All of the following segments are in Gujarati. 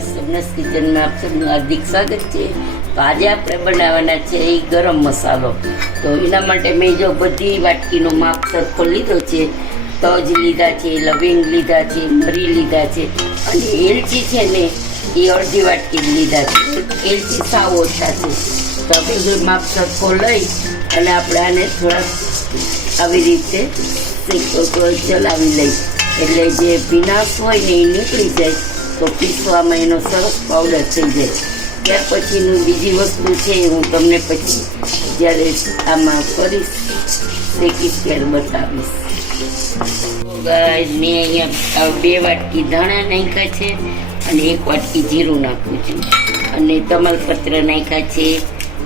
ગાઈસ, સબનસ કિચનમાં આપ સૌનું હાર્દિક સ્વાગત છે। તો આજે આપણે બનાવવાના છે એ ગરમ મસાલો। તો એના માટે મેં જો બધી વાટકીનો માપ સરખો લીધો છે। તજ લીધા છે, લવિંગ લીધા છે, મરી લીધા છે અને એલચી છે ને એ અડધી વાટકી લીધા છે। એલચી સાવ ઓછા છે। તો બધું માપ સરખો લઈ અને આપણે આને થોડા આવી રીતે ચલાવી લઈ એટલે જે ભીનાશ હોય ને એ નીકળી જાય તો પીસવામાં એનો સરસ પાવડર થઈ જાય। ત્યાર પછીનું બીજી વસ્તુ છે હું તમને પછી જ્યારે આમાં કરીશ શેકીશ ત્યારે બતાવીશ। મેં અહીંયા 2 વાટકી ધાણા નાખ્યા છે અને 1 વાટકી જીરું નાખું છું અને તમાલપત્ર નાખ્યા છે,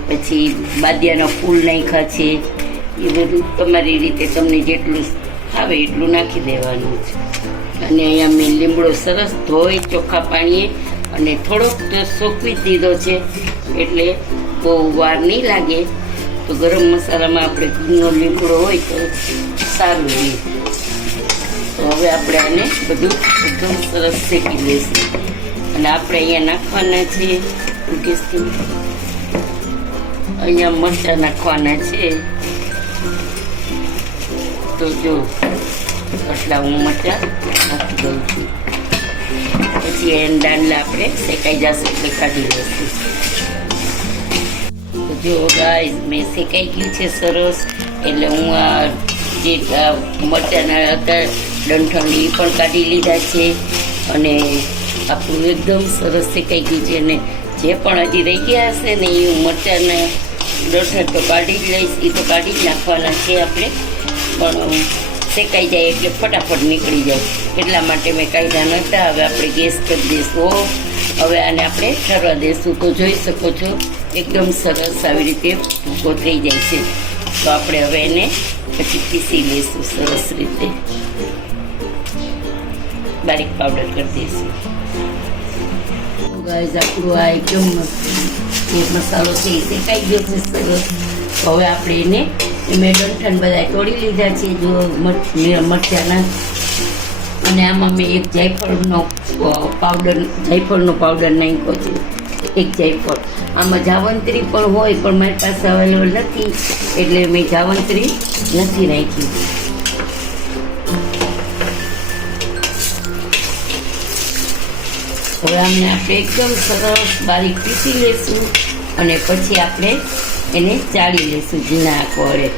પછી બાદિયાના ફૂલ નાખ્યા છે। એ બધું તમારી રીતે તમને જેટલું આવે એટલું નાખી દેવાનું છે। અને અહીંયા મેં લીમડો સરસ ધોઈ ચોખ્ખા પાણીએ અને થોડોક સૂકવી દીધો છે એટલે બહુ વાર નહીં લાગે। તો ગરમ મસાલામાં આપણે ઘીનો લીમડો હોય તો સારું રહે। તો હવે આપણે આને બધું એકદમ સરસ શેકી લઈશું અને આપણે અહીંયા નાખવાના છે અહીંયા મરચાં નાખવાના છે। તો જો આટલા હું મરચાં નાખી દઉં છું, પછી એને દાંડલા આપણે શેકાઈ જશે એટલે કાઢી લઈશું। તો જો ગાઈસ મેં શેકાઈ ગયું છે સરસ, એટલે હું આ જે મરચાંના હતા ડંઠણ એ પણ કાઢી લીધા છે અને આપણું એકદમ સરસ શેકાઈ ગયું છે। અને જે પણ હજી રહી ગયા હશે ને એ હું મરચાંના ડંઠણ તો કાઢી જ લઈશ, એ તો કાઢી જ નાખવાના છે આપણે, પણ શેકાઈ જાય એટલે ફટાફટ નીકળી જાય એટલા માટે મેં કાઢ્યા નહોતા। હવે આપણે ગેસ કરી દઈશું। હવે આને આપણે ઠરવા દઈશું। તો જોઈ શકો છો એકદમ સરસ આવી રીતે ભૂકો થઈ જાય છે। તો આપણે હવે એને પછી પીસી લઈશું સરસ રીતે, બારીક પાવડર કરી દઈશું। ગાઈસ આપણું આ એકદમ જે મસાલો છે એ શેકાઈ ગયો છે સરસ। તો હવે આપણે એને મેં ડંઠણ બધા તોડી લીધા છે જો મરચાંના, અને આમાં મેં એક જાયફળનો પાવડર નાખ્યો છે, એક જાયફળ। આમાં જાવંત્રી પણ હોય પણ મારી પાસે અવેલેબલ નથી એટલે મેં જાવંત્રી નથી નાખી। હવે આમને આપણે એકદમ સરસ બારીક પીસી લઈશું અને પછી આપણે એને ચાળી લઈશું ઝીણા આંખ વડે।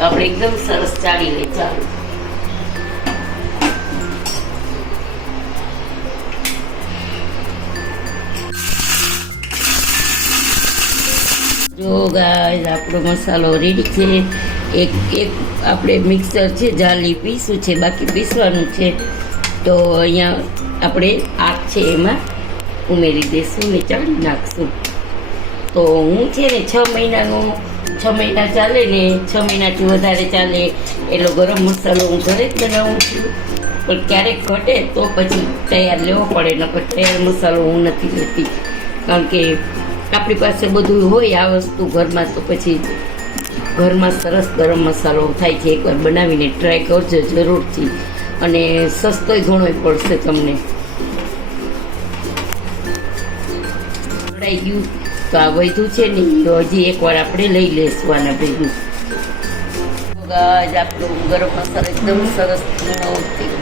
આપણે એકદમ સરસ ચાળી લઈ ચાલુ। જો ગાઈસ આપણો મસાલો રેડી છે। એક આપણે મિક્સર છે જાલી પીસું છે, બાકી પીસવાનું છે। તો અહીંયા આપણે આગ છે એમાં ઉમેરી દઈશું ને ચાળી નાખશું। તો હું છે ને 6 મહિના ચાલે ને 6 મહિનાથી વધારે ચાલે એટલો ગરમ મસાલો હું ઘરે જ બનાવું છું, પણ ક્યારેક ઘટે તો પછી તૈયાર લેવો પડે, નકર તૈયાર મસાલો હું નથી લેતી, કારણ કે આપણી પાસે બધું હોય આ વસ્તુ ઘરમાં, તો પછી ઘરમાં સરસ ગરમ મસાલો થાય છે। એકવાર બનાવીને ટ્રાય કરજો જરૂરથી, અને સસ્તોય ઘણોય પડશે તમને। ભરાઈ ગયું તો આ વધ્યું છે ને તો હજી એકવાર આપણે લઈ લઈશું આના ભેગું। આપણું ગરમ મસાલો એકદમ સરસ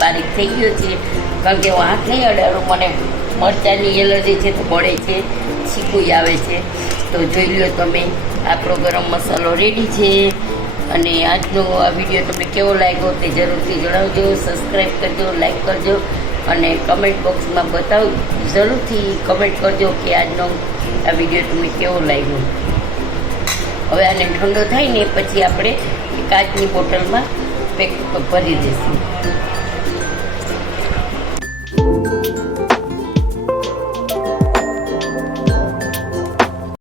બારીક થઈ ગયો છે, કારણ કે હું હાથ નહીં અડાડું, મને મરચાંની એલર્જી છે તો પડે છે, છીકું આવે છે। તો જોઈ લો તમે આપણો ગરમ મસાલો રેડી છે। અને આજનો આ વિડીયો તમને કેવો લાગ્યો તે જરૂરથી જણાવજો, સબસ્ક્રાઈબ કરજો, લાઈક કરજો અને કમેન્ટ બોક્સમાં જરૂરથી કમેન્ટ કરજો કે આજનો આ વિડીયો તમને કેવો લાગ્યો। હવે આને ઠંડો થાય ને પછી આપણે કાચની બોટલમાં પેક ભરી દઈશું।